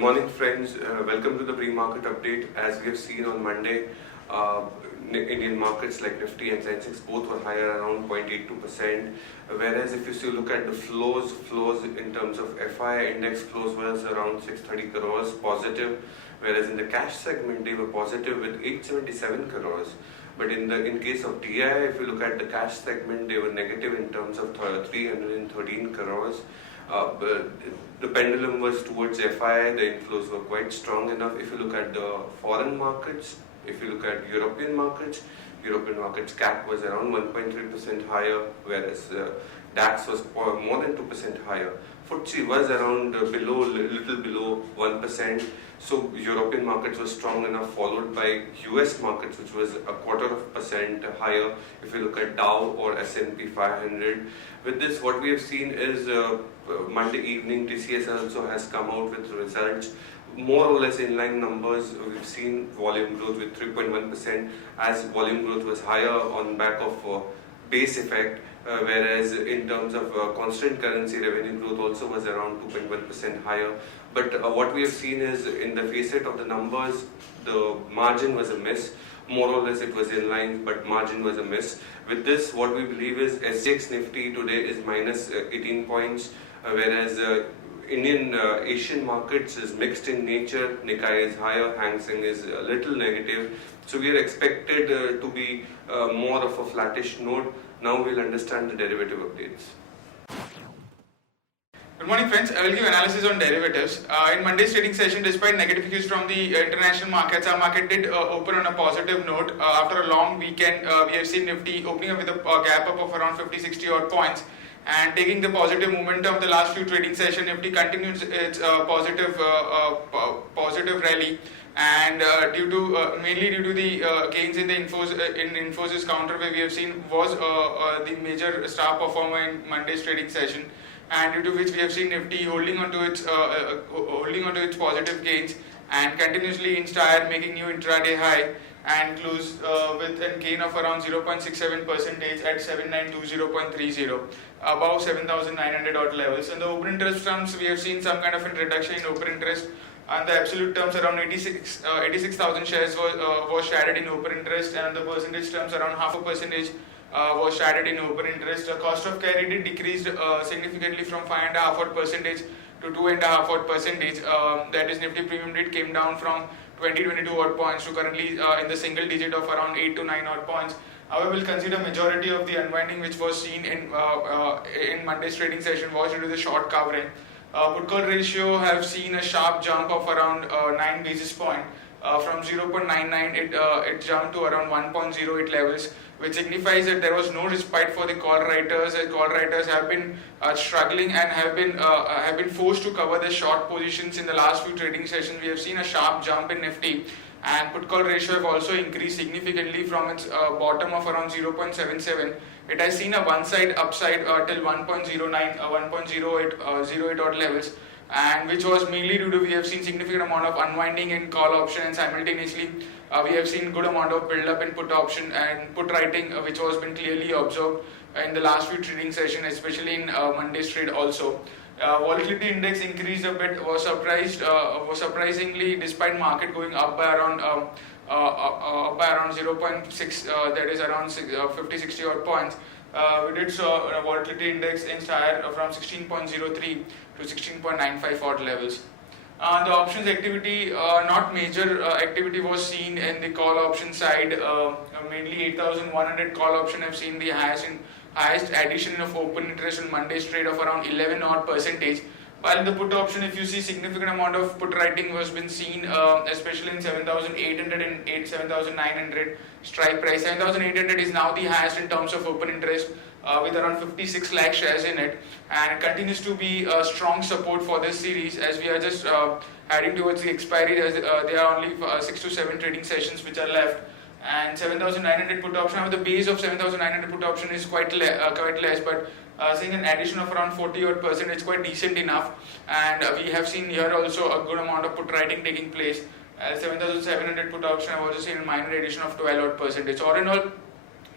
morning, friends. Welcome to the pre-market update. As we have seen on Monday, Indian markets like Nifty and Sensex both were higher around 0.82%. Whereas if you still look at the flows in terms of FI index flows was around 630 crores positive. Whereas in the cash segment they were positive with 877 crores. But in case of DI, if you look at the cash segment, they were negative in terms of 313 crores. The pendulum was towards FI, the inflows were quite strong enough. If you look at the foreign markets, if you look at European markets CAC was around 1.3% higher, whereas DAX was more than 2% higher. FTSE was around little below 1%. So European markets were strong enough, followed by US markets, which was 0.25% higher. If you look at Dow or S&P 500, with this, what we have seen is Monday evening, TCS also has come out with results. More or less inline numbers. We've seen volume growth with 3.1%, as volume growth was higher on back of base effect, whereas in terms of constant currency revenue growth also was around 2.1% higher. But what we have seen is in the facet of the numbers, the margin was a miss. More or less it was in line, but margin was a miss. With this, what we believe is SGX Nifty today is minus 18 points, whereas Indian Asian markets is mixed in nature. Nikkei is higher, Hang Seng is a little negative. So we are expected to be more of a flattish note. Now we'll understand the derivative updates. Good morning, friends. I will give analysis on derivatives. In Monday's trading session, despite negative cues from the international markets, our market did open on a positive note. After a long weekend, we have seen Nifty opening up with a gap up of around 50-60 odd points. And taking the positive momentum of the last few trading sessions, Nifty continues its positive rally, and mainly due to the gains in the Infosys counter, where we have seen was the major star performer in Monday's trading session, and due to which we have seen Nifty holding on to its positive gains and continuously inch higher, making new intraday high, and close with a gain of around 0.67% at 7920.30, above 7,900 odd levels. And the open interest terms, we have seen some kind of a reduction in open interest. And the absolute terms, around 86,000 shares was sharded in open interest, and the percentage terms, around 0.5% was sharded in open interest. The cost of carry did decreased significantly from 5.5% to 2.5%. That is, Nifty premium rate came down from 22 odd points to currently in the single digit of around 8 to 9 odd points. However, we'll consider majority of the unwinding which was seen in Monday's trading session was due to the short covering. Put call ratio have seen a sharp jump of around 9 basis point. From 0.99 it jumped to around 1.08 levels, which signifies that there was no respite for the call writers, as call writers have been struggling and have been forced to cover the short positions in the last few trading sessions. We have seen a sharp jump in Nifty, and put call ratio have also increased significantly from its bottom of around 0.77. It has seen a one side upside till 1.09, 1.08 odd levels, and which was mainly due to we have seen significant amount of unwinding in call option, and simultaneously we have seen good amount of build up in put option and put writing, which was been clearly observed in the last few trading sessions, especially in Monday's trade also. Volatility index increased a bit, was surprisingly, despite market going up by around 0.6, that is around 50-60 odd points. We did saw a volatility index inch higher from 16.03 to 16.95 odd levels. The options activity, not major activity was seen in the call option side. Mainly 8,100 call option have seen the highest addition of open interest in Monday's trade of around 11 odd percentage. While the put option, if you see, significant amount of put writing was been seen, especially in 7,800 and 7,900 strike price. 7,800 is now the highest in terms of open interest, with around 56 lakh shares in it, and it continues to be a strong support for this series, as we are just heading towards the expiry. As there are only 6 to 7 trading sessions which are left, and 7,900 put option. Now the base of 7,900 put option is quite less, but seeing an addition of around 40 odd percent, it's quite decent enough. And we have seen here also a good amount of put writing taking place. 7,700 put option, I've also seen a minor addition of 12 odd percentage. All in all,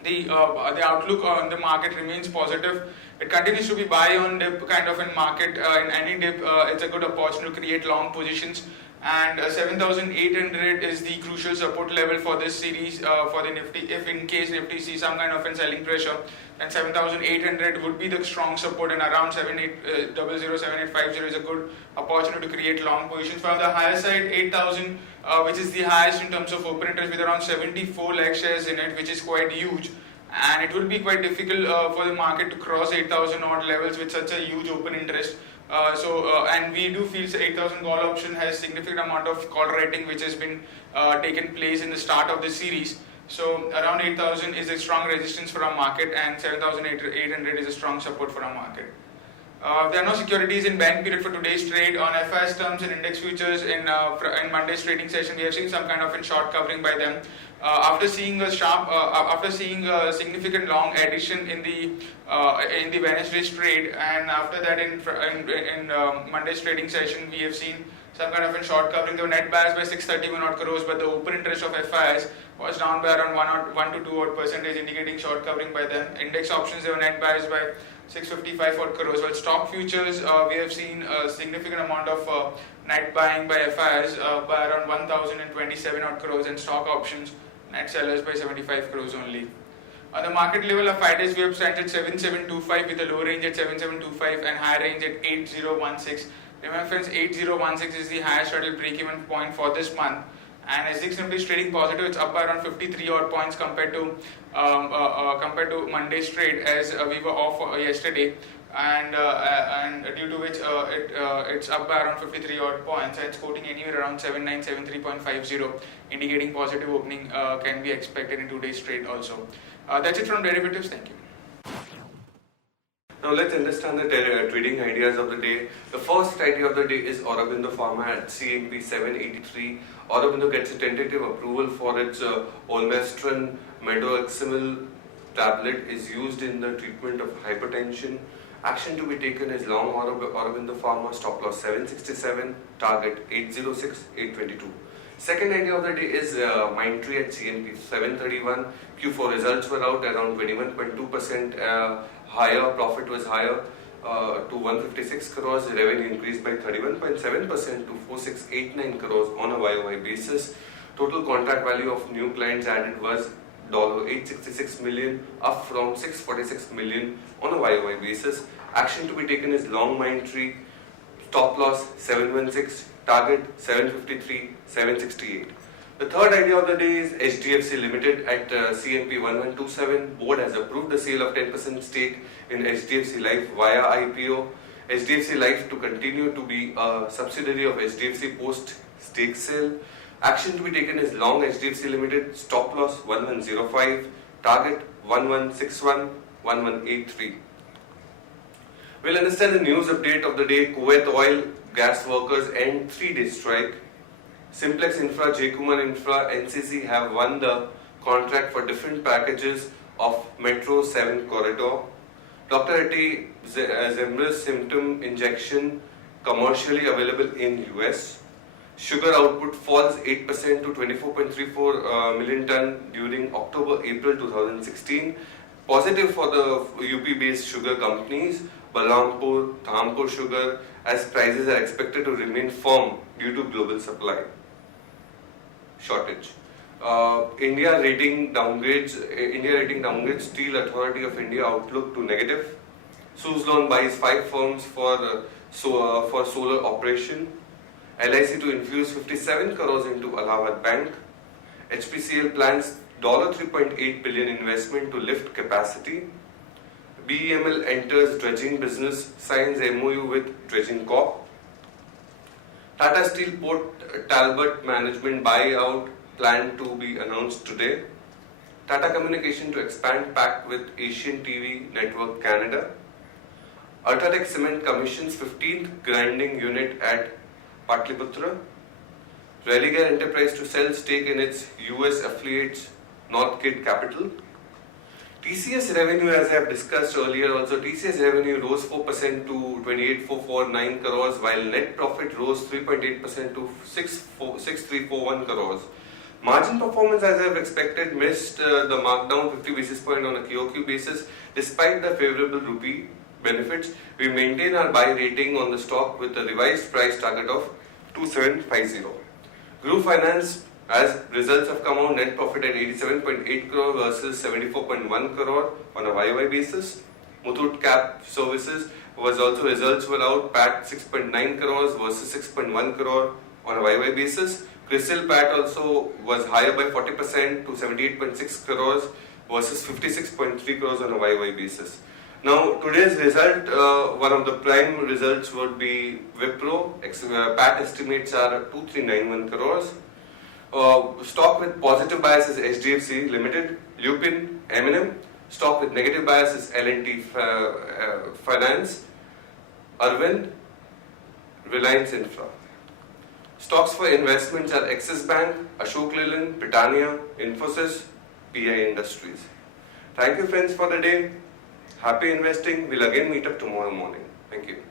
the outlook on the market remains positive, It continues to be buy on dip kind of in market. In any dip, it's a good opportunity to create long positions. And 7,800 is the crucial support level for this series for the Nifty. If in case Nifty sees some kind of a selling pressure, then 7,800 would be the strong support, and around 7800, 7850 is a good opportunity to create long positions. From the higher side, 8,000, which is the highest in terms of open interest, with around 74 lakh shares in it, which is quite huge. And it will be quite difficult for the market to cross 8,000 odd levels with such a huge open interest. And we do feel 8,000 call option has significant amount of call rating which has been taken place in the start of the series. So around 8,000 is a strong resistance for our market, and 7,800 is a strong support for our market. There are no securities in bank period for today's trade. On FIS terms and index futures in Monday's trading session, we have seen some kind of in short covering by them. After seeing a significant long addition in the Wednesday's trade, and after that in Monday's trading session, we have seen some kind of a short covering. They were net buyers by 631 odd crores, but the open interest of FIs was down by around 1 to 2 odd percentage, indicating short covering by them. Index options, they were net buyers by 655 odd crores. While stock futures, we have seen a significant amount of net buying by FIs by around 1,027 odd crores, and stock options net sellers by 75 crores only. On the market level of 5 days, we have stands at 7725 with a low range at 7725 and high range at 8016. Remember friends, 8016 is the highest straddle break-even point for this month. And SGX Nifty is trading positive. It's up by around 53 odd points compared to Monday's trade, as we were off yesterday, and due to which it's up by around 53 odd points, and it's quoting anywhere around 7973.50, indicating positive opening can be expected in today's trade also. That's it from derivatives. Thank you. Now let's understand the trading ideas of the day. The first idea of the day is Aurobindo Pharma at CMP 783. Aurobindo gets a tentative approval for its Olmestran Medoxamil tablet is used in the treatment of hypertension. Action to be taken is long Aurobindo Pharma, stop loss 767, target 806, 822. Second idea of the day is Mindtree at CMP 731. Q4 results were out, around 21.2% higher, profit was higher to 156 crores, revenue increased by 31.7% to 4689 crores on a YOY basis. Total contract value of new clients added was $866 million, up from $646 million on a YOY basis. Action to be taken is long Mindtree, stop loss 716, target 753, 768. The third idea of the day is HDFC Limited at CMP 1127. Board has approved the sale of 10% stake in HDFC Life via IPO. HDFC Life to continue to be a subsidiary of HDFC post stake sale. Action to be taken is long HDFC Limited, stop loss 1105, target 1161, 1183. We'll understand the news update of the day. Kuwait Oil gas workers end 3-day strike. Simplex Infra, J. Kumar Infra, NCC have won the contract for different packages of Metro 7 corridor. Dr. Ati Zemris symptom injection commercially available in US. Sugar output falls 8% to 24.34 million ton during October-April 2016. Positive for the UP-based sugar companies, Balrampur, Dhampur Sugar, as prices are expected to remain firm due to global supply shortage. India rating downgrades Steel Authority of India outlook to negative. Suzlon buys 5 firms for solar operation. LIC to infuse 57 crores into Allahabad Bank. HPCL plans $3.8 billion investment to lift capacity. BEML enters dredging business, signs MOU with Dredging Corp. Tata Steel Port Talbot management buyout plan to be announced today. Tata Communication to expand pact with Asian TV Network Canada. Ultratech Cement commissions 15th grinding unit at Patliputra. Religare Enterprise to sell stake in its US affiliates Northgate Capital. TCS revenue, as I have discussed earlier, also TCS revenue rose 4% to 28,449 crores, while net profit rose 3.8% to 6,341 crores. Margin performance, as I have expected, missed the markdown 50 basis point on a QOQ basis, despite the favorable rupee. benefits, we maintain our buy rating on the stock with a revised price target of 2750. Group Finance, as results have come out, net profit at 87.8 crore versus 74.1 crore on a YY basis. Muthoot Cap Services was also, results were out, PAT 6.9 crores versus 6.1 crore on a YY basis. Crystal PAT also was higher by 40% to 78.6 crores versus 56.3 crores on a YY basis. Now, today's result, one of the prime results would be Wipro. PAT estimates are 2391 crores. Stock with positive bias is HDFC Limited, Lupin, M&M. Stock with negative bias is L&T Finance, Arvind, Reliance Infra. Stocks for investments are Axis Bank, Ashok Leyland, Britannia, Infosys, PI Industries. Thank you friends for the day. Happy investing. We'll again meet up tomorrow morning. Thank you.